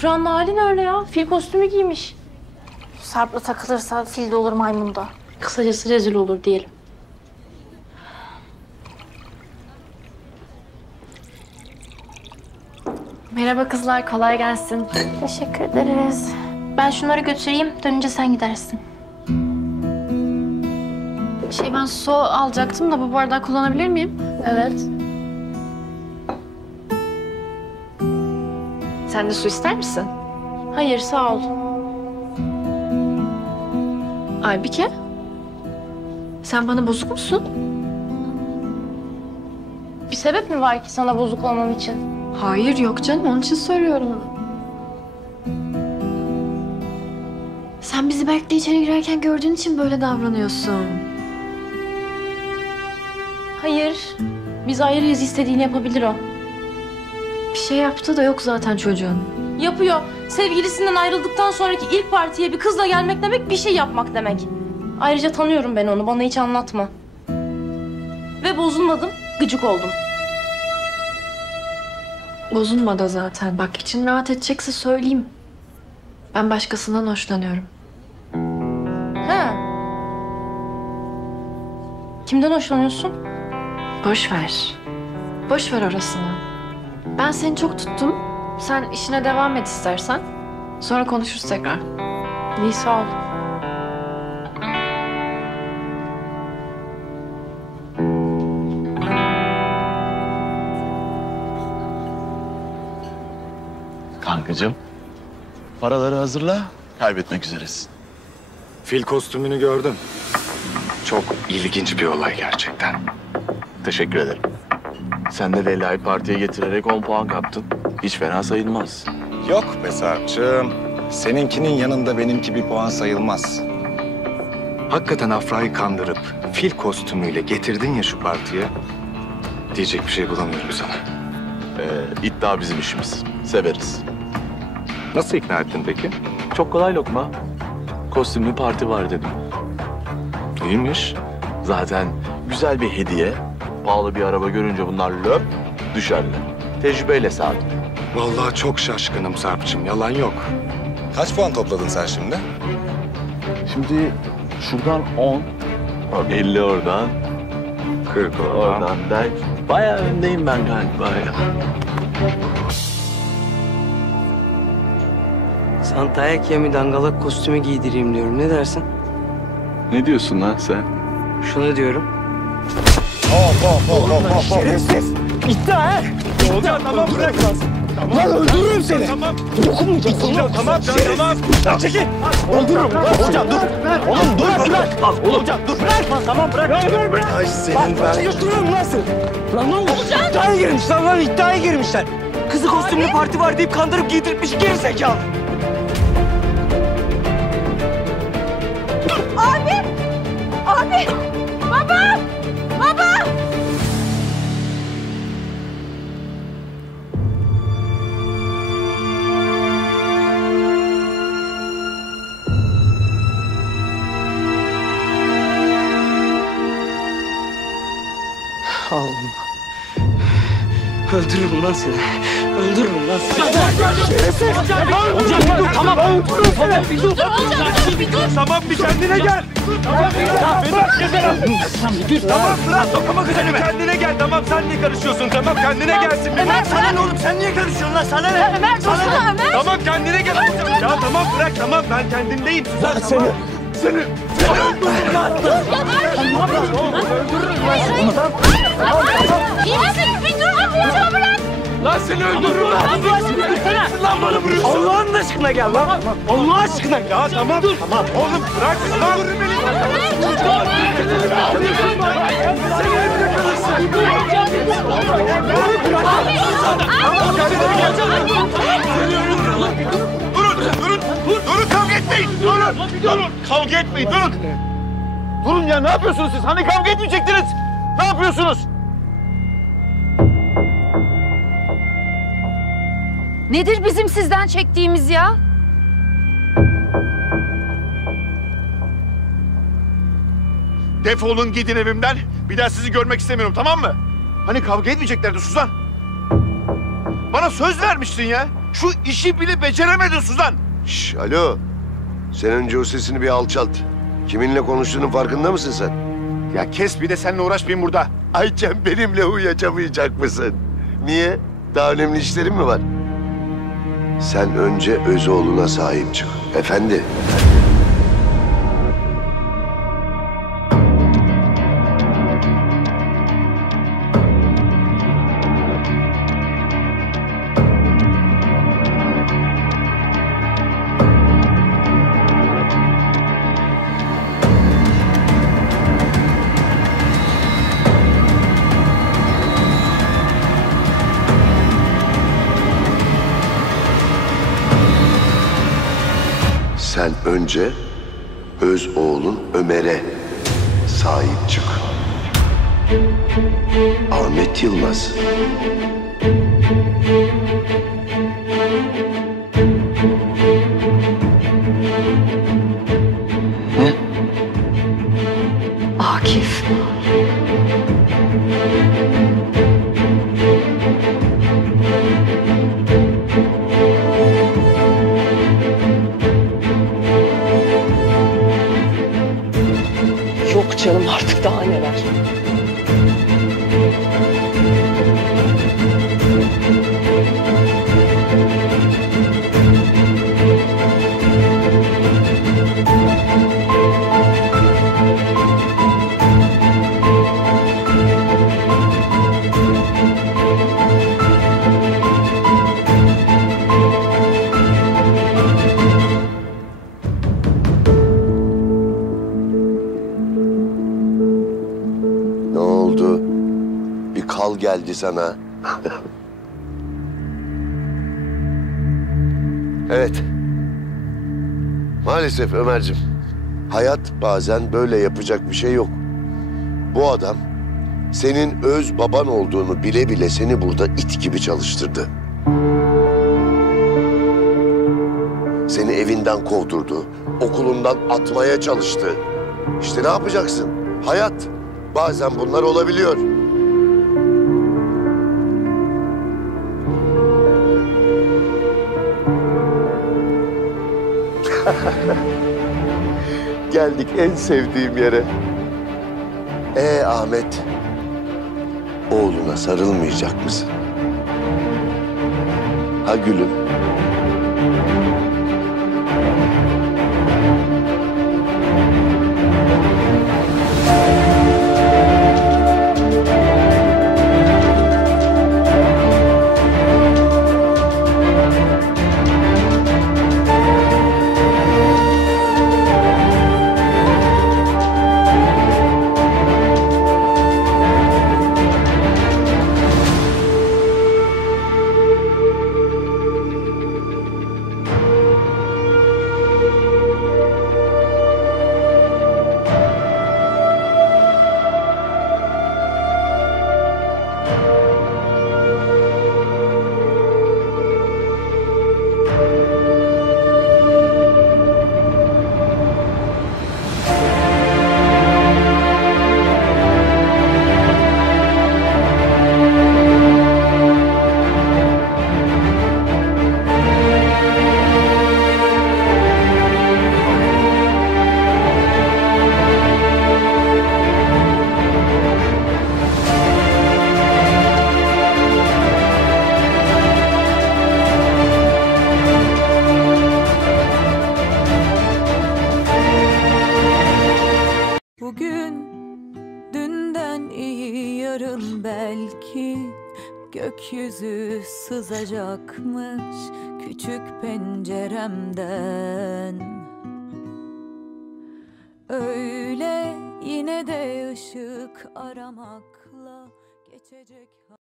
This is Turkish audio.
Afra'nın halin öyle ya. Fil kostümü giymiş. Sarp'la takılırsa fil de olur, maymun da. Kısacası rezil olur diyelim. Merhaba kızlar, kolay gelsin. Teşekkür ederiz. Ben şunları götüreyim, dönünce sen gidersin. Ben su alacaktım da bu bardağı kullanabilir miyim? Evet. Sen de su ister misin? Hayır, sağ ol. Aybike, sen bana bozuk musun? Bir sebep mi var ki sana bozuk olmam için? Hayır, yok canım. Onun için soruyorum. Sen bizi Berk'le içeri girerken gördüğün için böyle davranıyorsun. Hayır. Biz ayrıyız, istediğini yapabilir o. Bir şey yaptı da yok zaten çocuğun. Yapıyor. Sevgilisinden ayrıldıktan sonraki ilk partiye bir kızla gelmek demek bir şey yapmak demek. Ayrıca tanıyorum ben onu. Bana hiç anlatma. Ve bozulmadım, gıcık oldum. Bozulma da zaten. Bak için rahat edecekse söyleyeyim. Ben başkasından hoşlanıyorum. He. Kimden hoşlanıyorsun? Boş ver. Boş ver orasını. Ben seni çok tuttum. Sen işine devam et istersen. Sonra konuşuruz tekrar. İyi, sağ ol. Kankacığım, paraları hazırla. Kaybetmek üzeresin. Fil kostümünü gördüm. Çok ilginç bir olay gerçekten. Teşekkür ederim. Sen de Leyla'yı partiye getirerek 10 puan kaptın. Hiç fena sayılmaz. Yok be Sarp'cığım. Seninkinin yanında benimki bir puan sayılmaz. Hakikaten Afra'yı kandırıp fil kostümüyle getirdin ya şu partiye. Diyecek bir şey bulamıyorum sana. İddia bizim işimiz. Severiz. Nasıl ikna ettin peki? Çok kolay lokma. Kostümlü parti var dedim. İyiymiş. Zaten güzel bir hediye. Pahalı bir araba görünce bunlar löp düşerler. Tecrübeyle sabit. Vallahi çok şaşkınım Sarp'cığım. Yalan yok. Kaç puan topladın sen şimdi? Şimdi şuradan 10, 50 oradan, 40 oradan der. Bayağı öndeyim ben galiba ya. Santayakya dangalak kostümü giydireyim diyorum. Ne dersin? Ne diyorsun lan sen? Şunu diyorum. Şerefsiz! İddia he! Olcan tamam bırak lan. Tamam. Lan öldürürüm seni. Tamam. Dokunmayacaksın. Olcan tamam tamam. Lan çekil. Öldürürüm. Olcan dur. Oğlum dur bırak. Olcan dur. Bırak lan tamam bırak. Bırak. Ay senin ben... Götürürüm lan seni. Lan Olcan. İddiaya girmişler lan iddiaya girmişler. Kızı kostümlü parti var deyip kandırıp giydirmiş geri zekalı. Abi! Abi! Baba! Baba! Allah'ım. Öldürürüm lan seni. Öldürürüm lan seni. Olcan dur tamam. Öldürürüm seni. Bir dur. Bir dur! Tamam bir kendine gel. Tamam bırak yeter. Tamam bırak sokama kızını kendine gel. Tamam sen niye karışıyorsun? Tamam kendine gelsin. Ömer, Sana ne oğlum sen niye karışıyorsun lan? Sana ne? Ömer dursana Ömer! Tamam kendine gel. Ya tamam bırak tamam ben kendimdeyim. Suzan seni. Seni öldürürüm lan. İyi misin? Bir dur kapıyı bırak! Lan seni öldürürüm lan. Allah aşkına gitsene. Lan bana vuruyorsun. Allah'ın aşkına gel lan. Allah aşkına. Ya tamam. Tamam. Oğlum bırak. Lan. Öldürürüm beni. Sen evde kalırsın. Durun kavga etmeyin. Durun. Kavga etmeyin. Durun. Durun ya ne yapıyorsunuz siz? Hani kavga etmeyecektiniz? Ne yapıyorsunuz? Nedir bizim sizden çektiğimiz ya? Defolun gidin evimden. Bir daha sizi görmek istemiyorum tamam mı? Hani kavga etmeyeceklerdi Suzan. Bana söz vermiştin ya. Şu işi bile beceremedin Suzan. Şş, alo. Sen önce o sesini bir alçalt. Kiminle konuştuğunun farkında mısın sen? Ya kes bir de seninle uğraşmayayım burada. Ayçem benimle uyuyamayacak mısın? Niye? Daha önemli işlerin mi var? Sen önce Özoğlu'na sahip çık. Efendi. Sen önce öz oğlun Ömer'e sahip çık. Ahmet Yılmaz. Akif. Yok canım artık daha neler. Ne oldu? Bir kal geldi sana. Evet. Maalesef Ömerciğim. Hayat bazen böyle, yapacak bir şey yok. Bu adam senin öz baban olduğunu bile bile seni burada it gibi çalıştırdı. Seni evinden kovdurdu, okulundan atmaya çalıştı. İşte ne yapacaksın? Hayat. Bazen bunlar olabiliyor. Geldik en sevdiğim yere. Ahmet, oğluna sarılmayacak mısın? Ha gülüm? Bugün dünden iyi, yarın belki gökyüzü sızacakmış küçük penceremden. Öyle yine de ışık aramakla geçecek.